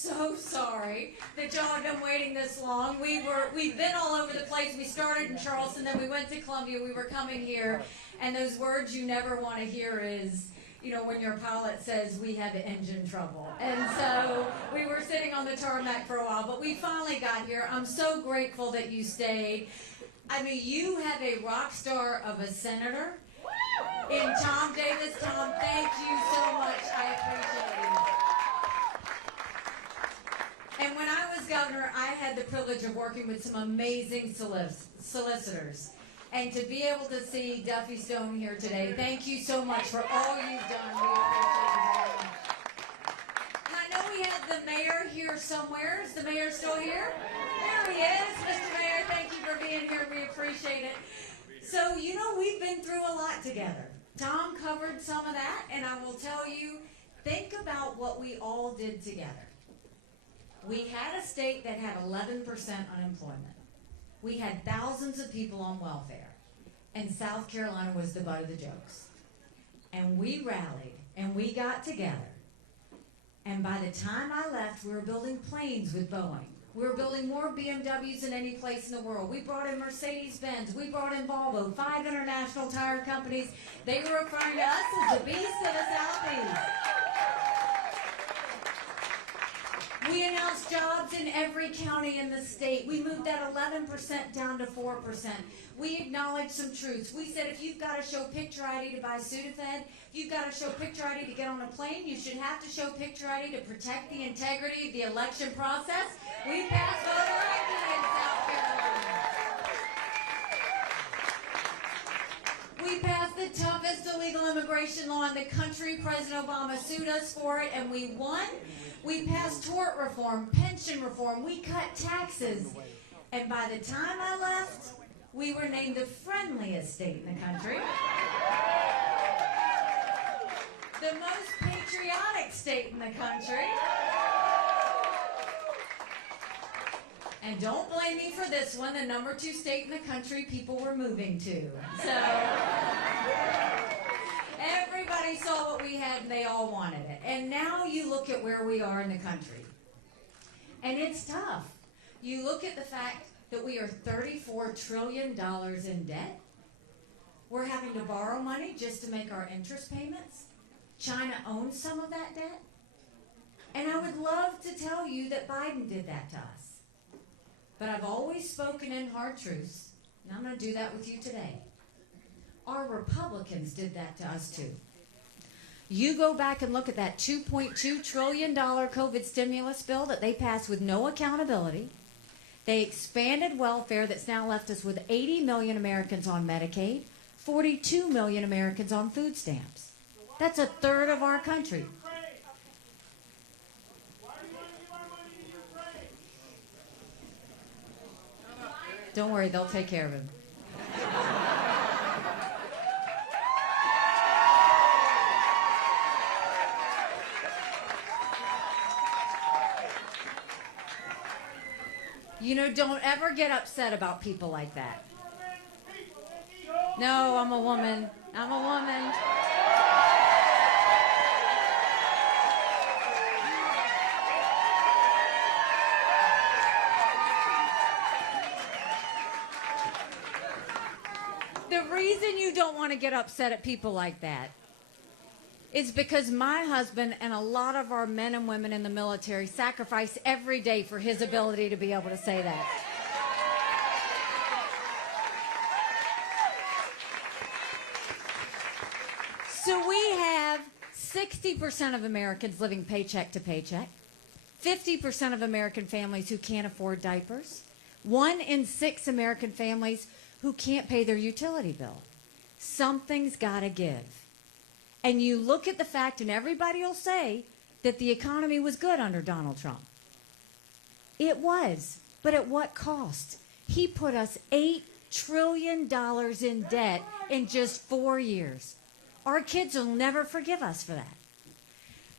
so sorry that y'all have been waiting this long. We've been all over the place. We started in Charleston, then we went to Columbia. We were coming here, and those words you never want to hear is, you know, when your pilot says we have engine trouble. And so we were sitting on the tarmac for a while, but we finally got here. I'm so grateful that you stayed. I mean, you have a rock star of a senator in Tom Davis. Tom, thank you so much. I appreciate it. And when I was governor, I had the privilege of working with some amazing solicitors. And to be able to see Duffy Stone here today, thank you so much for all you've done. We appreciate it. And I know we have the mayor here somewhere. Is the mayor still here? There he is. Mr. Mayor, thank you for being here. We appreciate it. So, you know, we've been through a lot together. Tom covered some of that, and I will tell you, think about what we all did together. We had a state that had 11% unemployment. We had thousands of people on welfare, and South Carolina was the butt of the jokes. And we rallied, and we got together. And by the time I left, we were building planes with Boeing. We were building more BMWs than any place in the world. We brought in Mercedes-Benz. We brought in Volvo, 5 international tire companies. They were referring to us as the beast of the Southeast. We announced jobs in every county in the state. We moved that 11% down to 4%. We acknowledged some truths. We said if you've got to show picture ID to buy Sudafed, if you've got to show picture ID to get on a plane, you should have to show picture ID to protect the integrity of the election process. We passed voter ID in South Carolina. We passed the toughest illegal immigration law in the country. President Obama sued us for it, and we won. We passed tort reform, pension reform. We cut taxes. And by the time I left, we were named the friendliest state in the country. The most patriotic state in the country. And don't blame me for this one, the number 2 state in the country people were moving to. So everybody saw what we had and they all wanted it. And now you look at where we are in the country. And it's tough. You look at the fact that we are $34 trillion in debt. We're having to borrow money just to make our interest payments. China owns some of that debt. And I would love to tell you that Biden did that to us. But I've always spoken in hard truths, and I'm going to do that with you today. Our Republicans did that to us too. You go back and look at that $2.2 trillion COVID stimulus bill that they passed with no accountability. They expanded welfare that's now left us with 80 million Americans on Medicaid, 42 million Americans on food stamps. That's a third of our country. Don't worry, they'll take care of him. You know, don't ever get upset about people like that. No, I'm a woman. I'm a woman. The reason you don't want to get upset at people like that is because my husband and a lot of our men and women in the military sacrifice every day for his ability to be able to say that. So we have 60% of Americans living paycheck to paycheck, 50% of American families who can't afford diapers, 1 in 6 American families who can't pay their utility bill. Something's got to give. And you look at the fact, and everybody will say that the economy was good under Donald Trump. It was, but at what cost? He put us $8 trillion in debt in just 4 years. Our kids will never forgive us for that.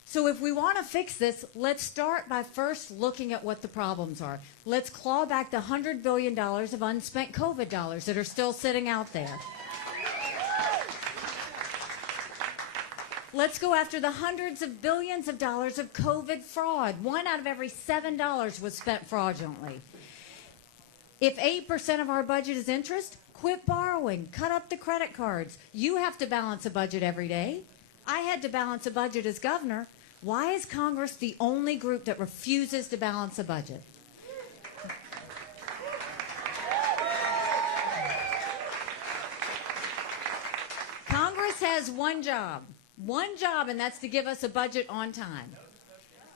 So if we want to fix this, let's start by first looking at what the problems are. Let's claw back the $100 billion of unspent COVID dollars that are still sitting out there. Let's go after the hundreds of billions of dollars of COVID fraud. 1 out of every $7 was spent fraudulently. If 8% of our budget is interest, quit borrowing, cut up the credit cards. You have to balance a budget every day. I had to balance a budget as governor. Why is Congress the only group that refuses to balance a budget? Congress has one job, and that's to give us a budget on time.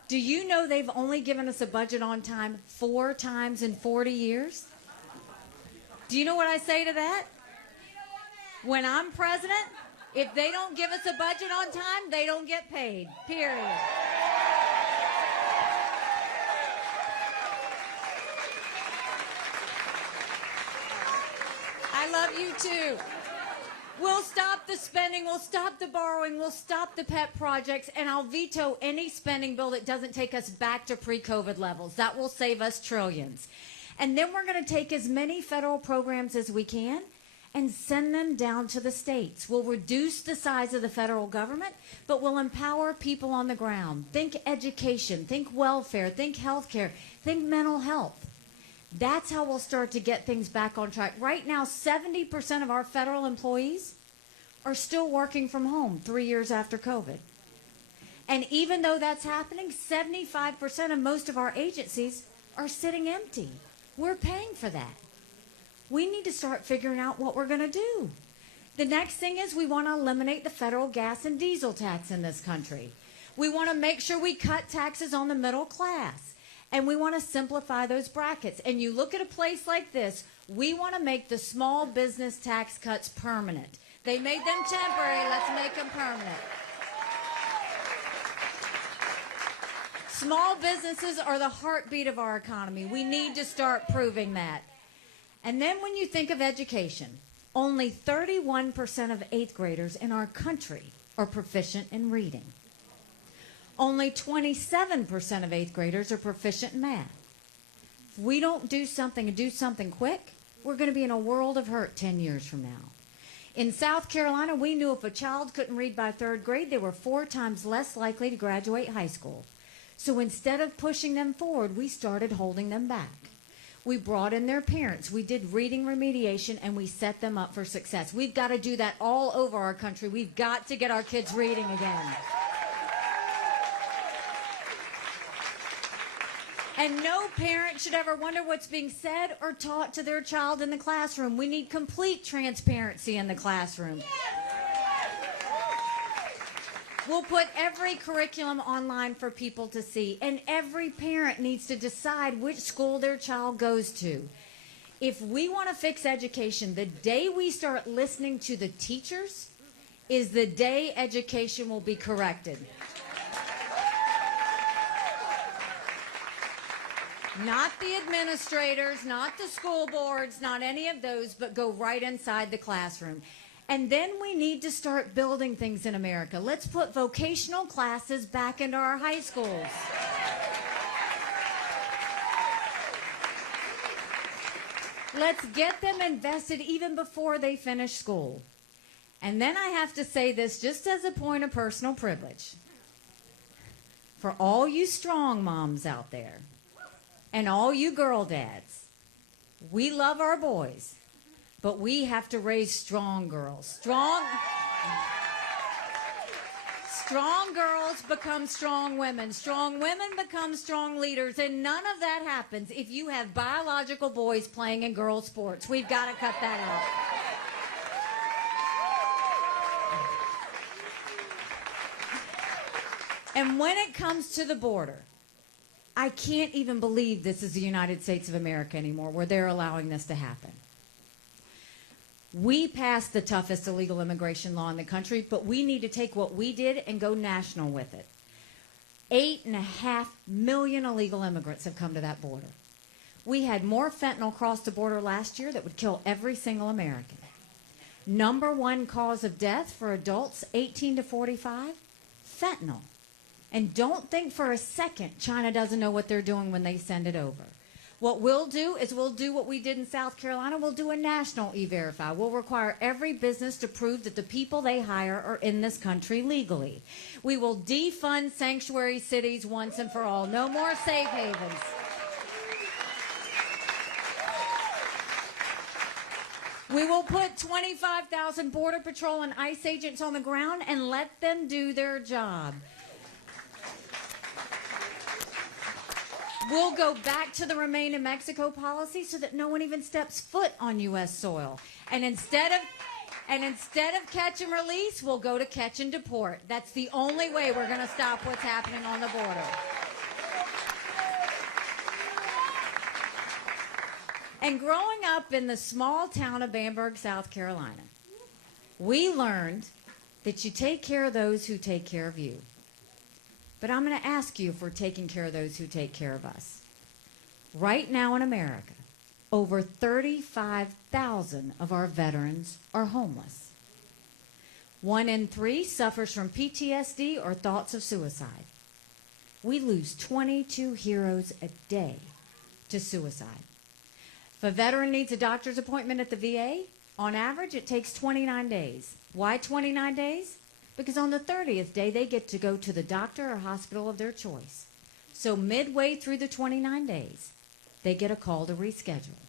Do you know they've only given us a budget on time 4 times in 40 years? Do you know what I say to that? When I'm president, if they don't give us a budget on time, they don't get paid, period. I love you too. We'll stop the spending, we'll stop the borrowing, we'll stop the pet projects, and I'll veto any spending bill that doesn't take us back to pre-COVID levels. That will save us trillions. And then we're going to take as many federal programs as we can and send them down to the states. We'll reduce the size of the federal government, but we'll empower people on the ground. Think education, think welfare, think healthcare, think mental health. That's how we'll start to get things back on track. Right now, 70% of our federal employees are still working from home 3 years after COVID. And even though that's happening, 75% of most of our agencies are sitting empty. We're paying for that. We need to start figuring out what we're going to do. The next thing is we want to eliminate the federal gas and diesel tax in this country. We want to make sure we cut taxes on the middle class. And we want to simplify those brackets. And you look at a place like this, we want to make the small business tax cuts permanent. They made them temporary, let's make them permanent. Small businesses are the heartbeat of our economy. We need to start proving that. And then when you think of education, only 31% of 8th graders in our country are proficient in reading. Only 27% of 8th graders are proficient in math. If we don't do something and do something quick, we're going to be in a world of hurt 10 years from now. In South Carolina, we knew if a child couldn't read by 3rd grade, they were 4 times less likely to graduate high school. So instead of pushing them forward, we started holding them back. We brought in their parents. We did reading remediation, and we set them up for success. We've got to do that all over our country. We've got to get our kids reading again. And no parent should ever wonder what's being said or taught to their child in the classroom. We need complete transparency in the classroom. We'll put every curriculum online for people to see, and every parent needs to decide which school their child goes to. If we want to fix education, the day we start listening to the teachers is the day education will be corrected. Not the administrators, not the school boards, not any of those, but go right inside the classroom. And then we need to start building things in America. Let's put vocational classes back into our high schools. Let's get them invested even before they finish school. And then I have to say this just as a point of personal privilege. For all you strong moms out there, and all you girl dads, we love our boys, but we have to raise strong girls. Strong girls become strong women. Strong women become strong leaders, and none of that happens if you have biological boys playing in girl sports. We've got to cut that out. And when it comes to the border, I can't even believe this is the United States of America anymore, where they're allowing this to happen. We passed the toughest illegal immigration law in the country, but we need to take what we did and go national with it. 8.5 million illegal immigrants have come to that border. We had more fentanyl cross the border last year that would kill every single American. Number 1 cause of death for adults 18 to 45, fentanyl. And don't think for a second China doesn't know what they're doing when they send it over. What we'll do is we'll do what we did in South Carolina. We'll do a national E-Verify. We'll require every business to prove that the people they hire are in this country legally. We will defund sanctuary cities once and for all. No more safe havens. We will put 25,000 Border Patrol and ICE agents on the ground and let them do their job. We'll go back to the Remain in Mexico policy so that no one even steps foot on U.S. soil. And instead of catch and release, we'll go to catch and deport. That's the only way we're going to stop what's happening on the border. And growing up in the small town of Bamberg, South Carolina, we learned that you take care of those who take care of you. But I'm going to ask you if we're taking care of those who take care of us. Right now in America, over 35,000 of our veterans are homeless. 1 in 3 suffers from PTSD or thoughts of suicide. We lose 22 heroes a day to suicide. If a veteran needs a doctor's appointment at the VA, on average it takes 29 days. Why 29 days? Because on the 30th day, they get to go to the doctor or hospital of their choice. So midway through the 29 days, they get a call to reschedule,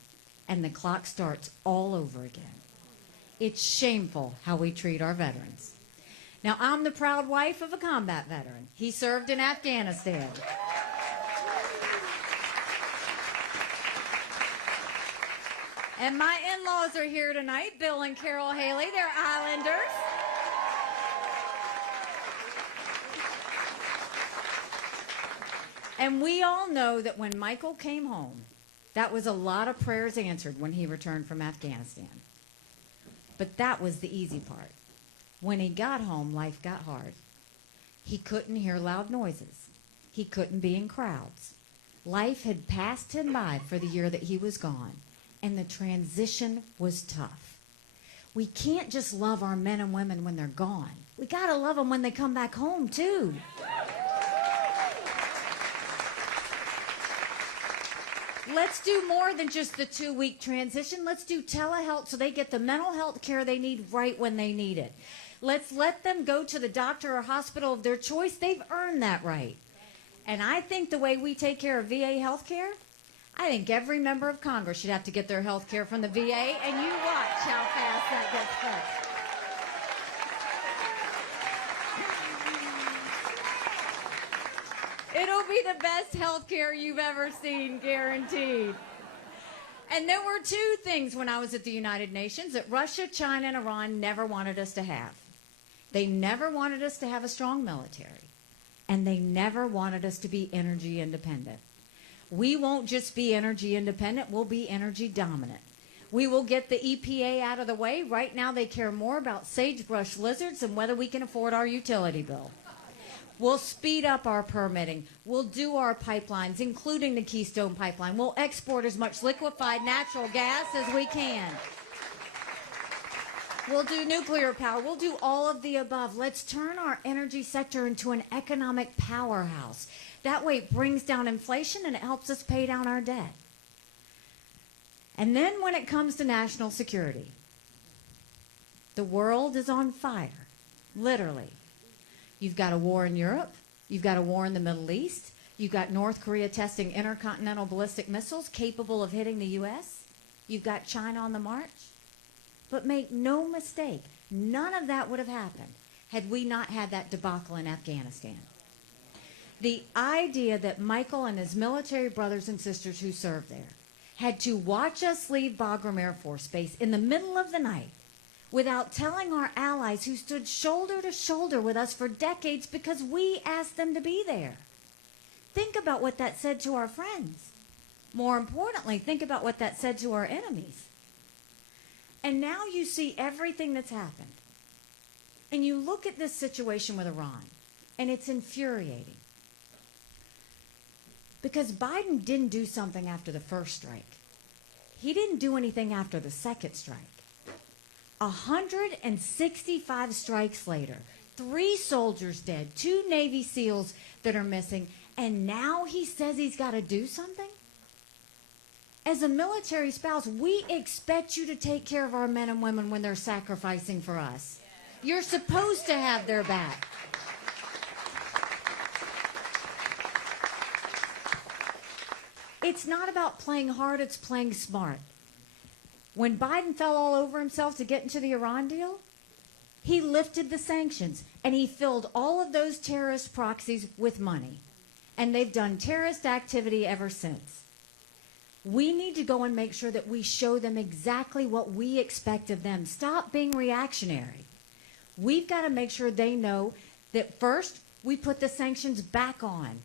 and the clock starts all over again. It's shameful how we treat our veterans. Now, I'm the proud wife of a combat veteran. He served in Afghanistan. And my in-laws are here tonight, Bill and Carol Haley. They're Islanders. And we all know that when Michael came home, that was a lot of prayers answered when he returned from Afghanistan. But that was the easy part. When he got home, life got hard. He couldn't hear loud noises. He couldn't be in crowds. Life had passed him by for the year that he was gone, and the transition was tough. We can't just love our men and women when they're gone. We got to love them when they come back home, too. Let's do more than just the 2-week transition. Let's do telehealth so they get the mental health care they need right when they need it. Let's let them go to the doctor or hospital of their choice. They've earned that right. And I think the way we take care of VA health care, I think every member of Congress should have to get their health care from the VA, and you watch how fast that gets fixed. It'll be the best health care you've ever seen, guaranteed. And there were 2 things when I was at the United Nations that Russia, China, and Iran never wanted us to have. They never wanted us to have a strong military, and they never wanted us to be energy independent. We won't just be energy independent, we'll be energy dominant. We will get the EPA out of the way. Right now they care more about sagebrush lizards than whether we can afford our utility bill. We'll speed up our permitting. We'll do our pipelines, including the Keystone Pipeline. We'll export as much liquefied natural gas as we can. We'll do nuclear power. We'll do all of the above. Let's turn our energy sector into an economic powerhouse. That way it brings down inflation and it helps us pay down our debt. And then when it comes to national security, the world is on fire, literally. You've got a war in Europe. You've got a war in the Middle East. You've got North Korea testing intercontinental ballistic missiles capable of hitting the U.S. You've got China on the march. But make no mistake, none of that would have happened had we not had that debacle in Afghanistan. The idea that Michael and his military brothers and sisters who served there had to watch us leave Bagram Air Force Base in the middle of the night without telling our allies who stood shoulder to shoulder with us for decades because we asked them to be there. Think about what that said to our friends. More importantly, think about what that said to our enemies. And now you see everything that's happened. And you look at this situation with Iran, and it's infuriating. Because Biden didn't do something after the first strike. He didn't do anything after the second strike. 165 strikes later, 3 soldiers dead, 2 Navy SEALs that are missing, and now he says he's got to do something? As a military spouse, we expect you to take care of our men and women when they're sacrificing for us. You're supposed to have their back. It's not about playing hard, it's playing smart. When Biden fell all over himself to get into the Iran deal, he lifted the sanctions, and he filled all of those terrorist proxies with money. And they've done terrorist activity ever since. We need to go and make sure that we show them exactly what we expect of them. Stop being reactionary. We've got to make sure they know that first, we put the sanctions back on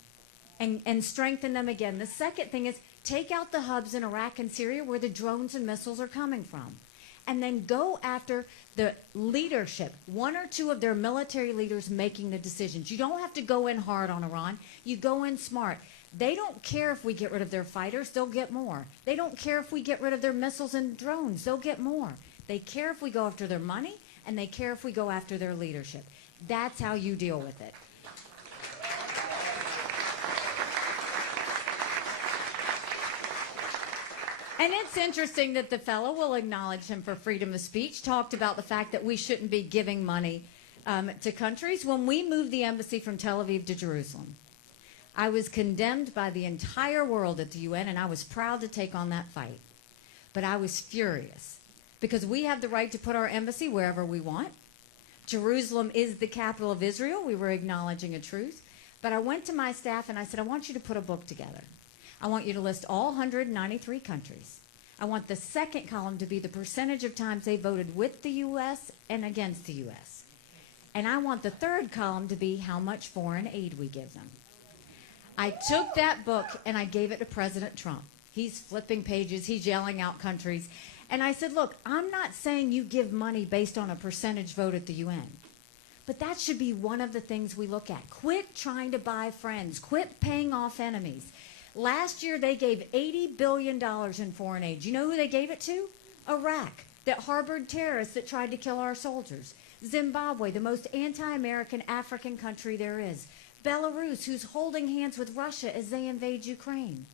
and strengthen them again. The second thing is take out the hubs in Iraq and Syria where the drones and missiles are coming from. And then go after the leadership, one or two of their military leaders making the decisions. You don't have to go in hard on Iran. You go in smart. They don't care if we get rid of their fighters, they'll get more. They don't care if we get rid of their missiles and drones, they'll get more. They care if we go after their money, and they care if we go after their leadership. That's how you deal with it. And it's interesting that the fellow, will acknowledge him for freedom of speech, talked about the fact that we shouldn't be giving money to countries. When we moved the embassy from Tel Aviv to Jerusalem, I was condemned by the entire world at the UN, and I was proud to take on that fight. But I was furious because we have the right to put our embassy wherever we want. Jerusalem is the capital of Israel. We were acknowledging a truth. But I went to my staff and I said, I want you to put a book together. I want you to list all 193 countries. I want the second column to be the percentage of times they voted with the U.S. and against the U.S. And I want the third column to be how much foreign aid we give them. I took that book and I gave it to President Trump. He's flipping pages, he's yelling out countries. And I said, look, I'm not saying you give money based on a percentage vote at the UN. But that should be one of the things we look at. Quit trying to buy friends. Quit paying off enemies. Last year, they gave $80 billion in foreign aid. You know who they gave it to? Iraq, that harbored terrorists that tried to kill our soldiers. Zimbabwe, the most anti-American African country there is. Belarus, who's holding hands with Russia as they invade Ukraine.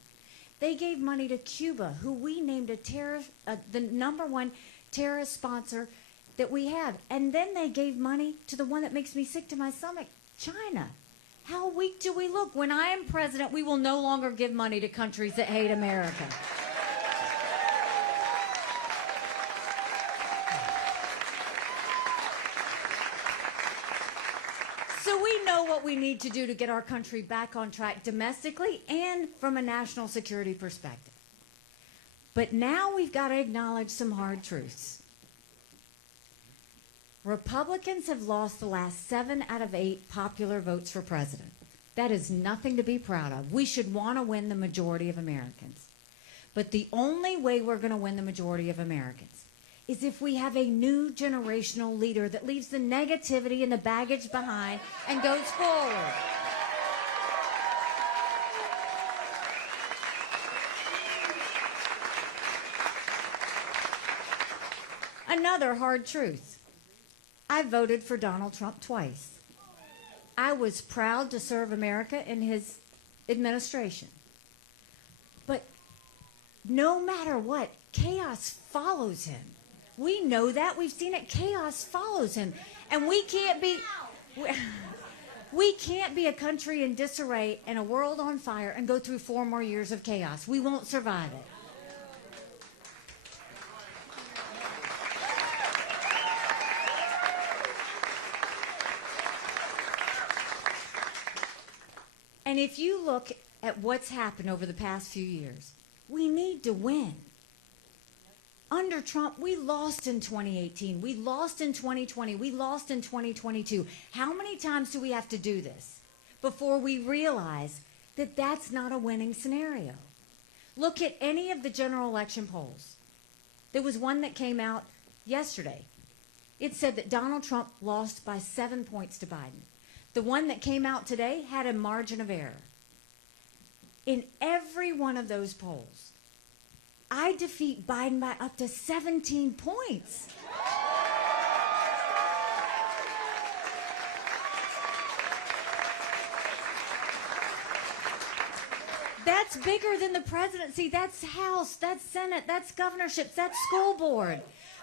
They gave money to Cuba, who we named the #1 terrorist sponsor that we have. And then they gave money to the one that makes me sick to my stomach, China. How weak do we look? When I am president, we will no longer give money to countries that hate America. So we know what we need to do to get our country back on track domestically and from a national security perspective. But now we've got to acknowledge some hard truths. Republicans have lost the last 7 out of 8 popular votes for president. That is nothing to be proud of. We should want to win the majority of Americans. But the only way we're going to win the majority of Americans is if we have a new generational leader that leaves the negativity and the baggage behind and goes forward. Another hard truth. I voted for Donald Trump twice. I was proud to serve America in his administration. But no matter what, chaos follows him. We know that. We've seen it. Chaos follows him. And we can't be a country in disarray and a world on fire and go through 4 more years of chaos. We won't survive it. And if you look at what's happened over the past few years, we need to win. Under Trump, we lost in 2018. We lost in 2020. We lost in 2022. How many times do we have to do this before we realize that that's not a winning scenario? Look at any of the general election polls. There was one that came out yesterday. It said that Donald Trump lost by 7 points to Biden. The one that came out today had a margin of error. In every one of those polls, I defeat Biden by up to 17 points. That's bigger than the presidency. That's House, that's Senate, that's governorships, that's school board.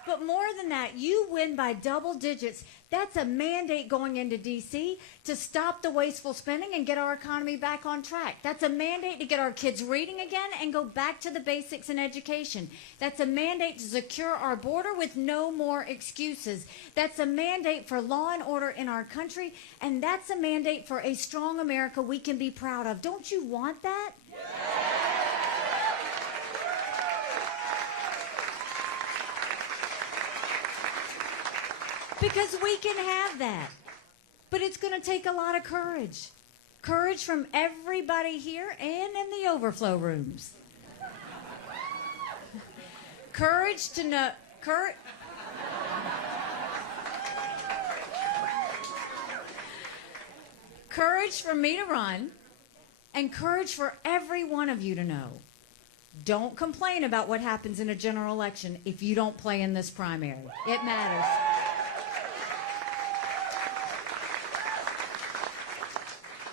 But more than that, you win by double digits. That's a mandate going into D.C. to stop the wasteful spending and get our economy back on track. That's a mandate to get our kids reading again and go back to the basics in education. That's a mandate to secure our border with no more excuses. That's a mandate for law and order in our country, and that's a mandate for a strong America we can be proud of. Don't you want that? Because we can have that. But it's going to take a lot of courage. Courage from everybody here and in the overflow rooms. Courage to know... Courage for me to run, and courage for every one of you to know. Don't complain about what happens in a general election if you don't play in this primary. It matters.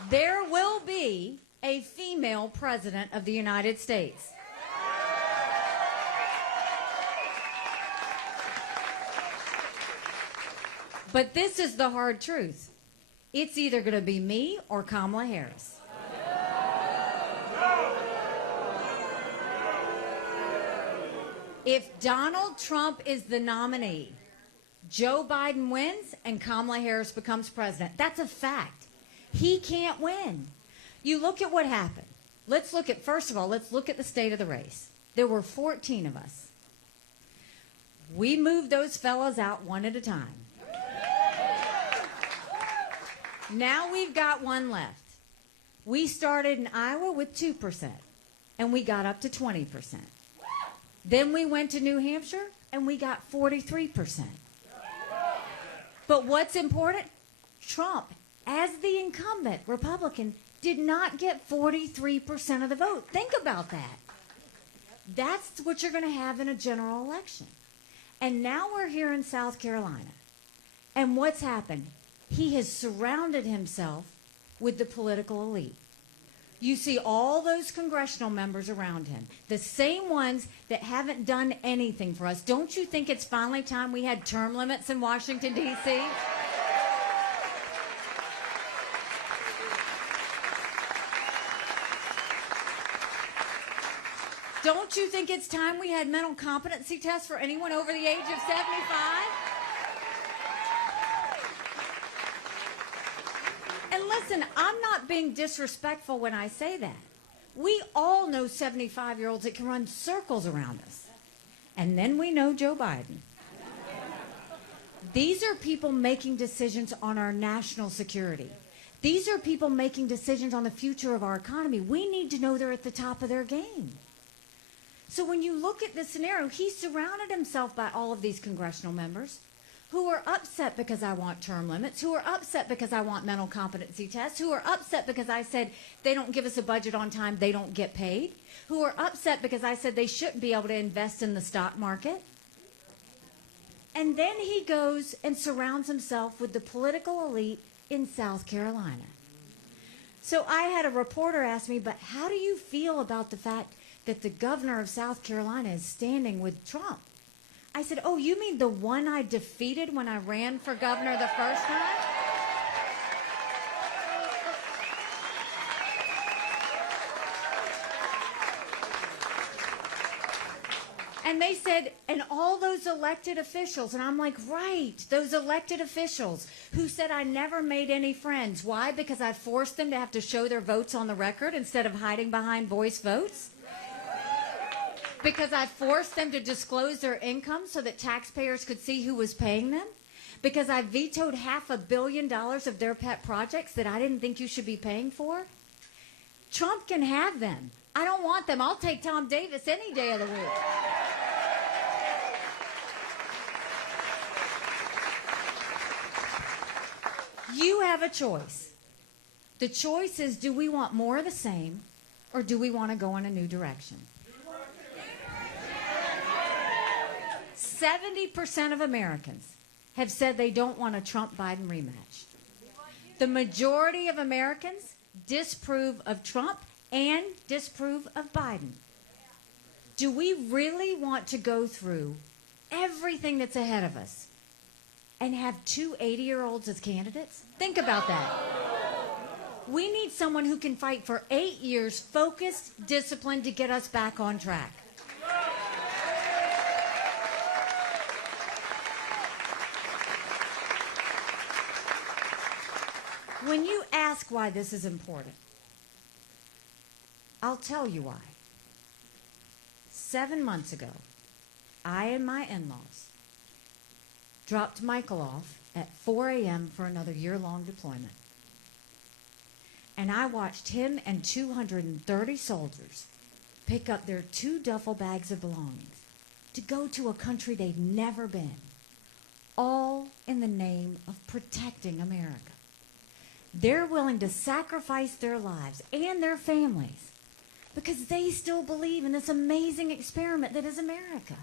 There will be a female president of the United States. But this is the hard truth. It's either going to be me or Kamala Harris. If Donald Trump is the nominee, Joe Biden wins and Kamala Harris becomes president. That's a fact. He can't win. You look at what happened. First of all, let's look at the state of the race. There were 14 of us. We moved those fellas out one at a time. Now we've got one left. We started in Iowa with 2%, and we got up to 20%. Then we went to New Hampshire, and we got 43%. But what's important? Trump, as the incumbent Republican, did not get 43% of the vote. Think about that. That's what you're going to have in a general election. And now we're here in South Carolina. And what's happened? He has surrounded himself with the political elite. You see all those congressional members around him, the same ones that haven't done anything for us. Don't you think it's finally time we had term limits in Washington, D.C.? Don't you think it's time we had mental competency tests for anyone over the age of 75? And listen, I'm not being disrespectful when I say that. We all know 75-year-olds that can run circles around us. And then we know Joe Biden. These are people making decisions on our national security. These are people making decisions on the future of our economy. We need to know they're at the top of their game. So when you look at this scenario, he surrounded himself by all of these congressional members who are upset because I want term limits, who are upset because I want mental competency tests, who are upset because I said they don't give us a budget on time, they don't get paid, who are upset because I said they shouldn't be able to invest in the stock market. And then he goes and surrounds himself with the political elite in South Carolina. So I had a reporter ask me, but how do you feel about the fact that the governor of South Carolina is standing with Trump? I said, oh, you mean the one I defeated when I ran for governor the first time? And they said, and all those elected officials, and I'm like, right, those elected officials who said I never made any friends. Why? Because I forced them to have to show their votes on the record instead of hiding behind voice votes? Because I forced them to disclose their income so that taxpayers could see who was paying them? Because I vetoed $500 million of their pet projects that I didn't think you should be paying for? Trump can have them. I don't want them. I'll take Tom Davis any day of the week. You have a choice. The choice is, do we want more of the same, or do we want to go in a new direction? 70% of Americans have said they don't want a Trump-Biden rematch. The majority of Americans disapprove of Trump and disapprove of Biden. Do we really want to go through everything that's ahead of us and have two 80-year-olds as candidates? Think about that. We need someone who can fight for 8 years, focused, disciplined, to get us back on track. When you ask why this is important, I'll tell you why. 7 months ago, I and my in-laws dropped Michael off at 4 a.m. for another year-long deployment. And I watched him and 230 soldiers pick up their 2 duffel bags of belongings to go to a country they'd never been, all in the name of protecting America. They're willing to sacrifice their lives and their families because they still believe in this amazing experiment that is America.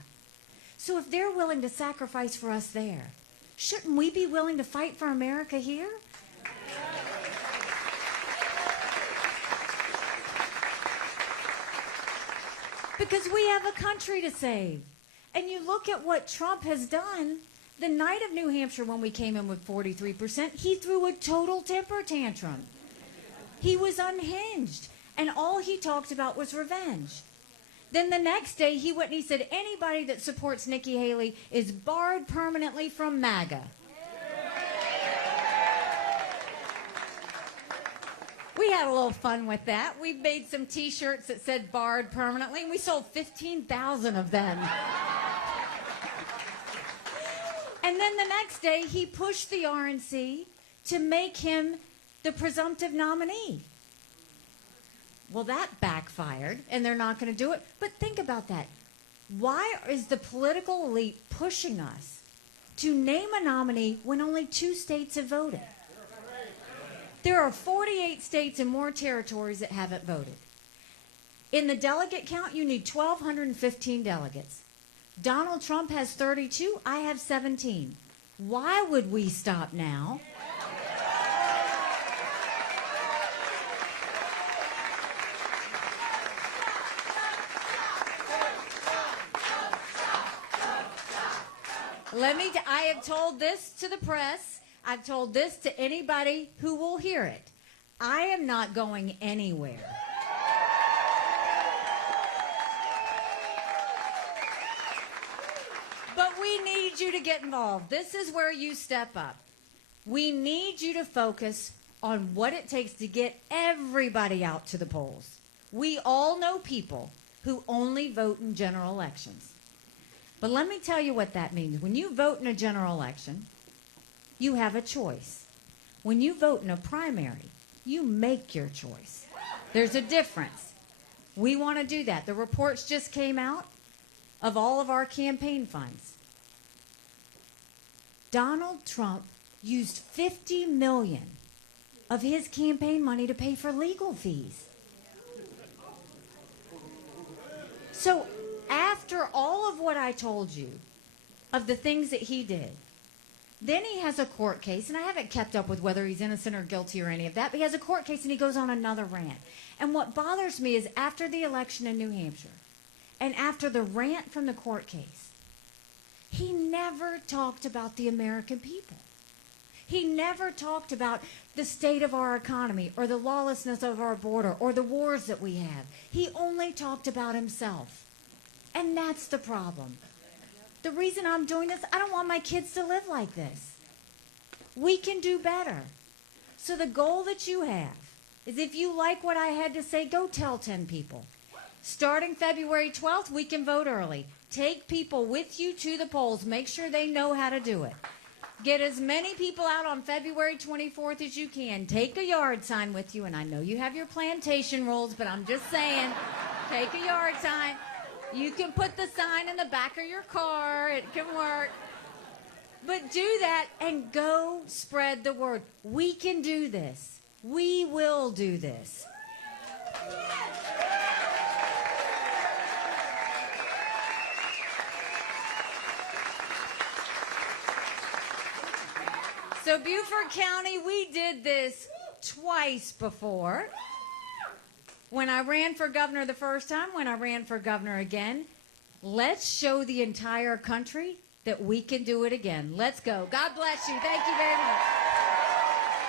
So if they're willing to sacrifice for us there, shouldn't we be willing to fight for America here? Because we have a country to save. And you look at what Trump has done. The night of New Hampshire, when we came in with 43%, he threw a total temper tantrum. He was unhinged, and all he talked about was revenge. Then the next day, he went and he said, anybody that supports Nikki Haley is barred permanently from MAGA. We had a little fun with that. We made some T-shirts that said barred permanently, and we sold 15,000 of them. And then the next day, he pushed the RNC to make him the presumptive nominee. Well, that backfired, and they're not going to do it. But think about that. Why is the political elite pushing us to name a nominee when only 2 states have voted? There are 48 states and more territories that haven't voted. In the delegate count, you need 1,215 delegates. Donald Trump has 32. I have 17. Why would we stop now? I have told this to the press. I've told this to anybody who will hear it. I am not going anywhere. But we need you to get involved. This is where you step up. We need you to focus on what it takes to get everybody out to the polls. We all know people who only vote in general elections. But let me tell you what that means. When you vote in a general election, you have a choice. When you vote in a primary, you make your choice. There's a difference. We want to do that. The reports just came out of all of our campaign funds. Donald Trump used $50 million of his campaign money to pay for legal fees. So after all of what I told you of the things that he did, then he has a court case, and I haven't kept up with whether he's innocent or guilty or any of that, but he has a court case and he goes on another rant. And what bothers me is after the election in New Hampshire and after the rant from the court case, he never talked about the American people. He never talked about the state of our economy or the lawlessness of our border or the wars that we have. He only talked about himself. And that's the problem. The reason I'm doing this, I don't want my kids to live like this. We can do better. So the goal that you have is if you like what I had to say, go tell 10 people. Starting February 12th, we can vote early. Take people with you to the polls. Make sure they know how to do it. Get as many people out on February 24th as you can. Take a yard sign with you. And I know you have your plantation rules, but I'm just saying, take a yard sign. You can put the sign in the back of your car. It can work. But do that and go spread the word. We can do this. We will do this. So Beaufort County, we did this twice before. when I ran for governor the first time, when I ran for governor again, let's show the entire country that we can do it again. Let's go. God bless you. Thank you very much.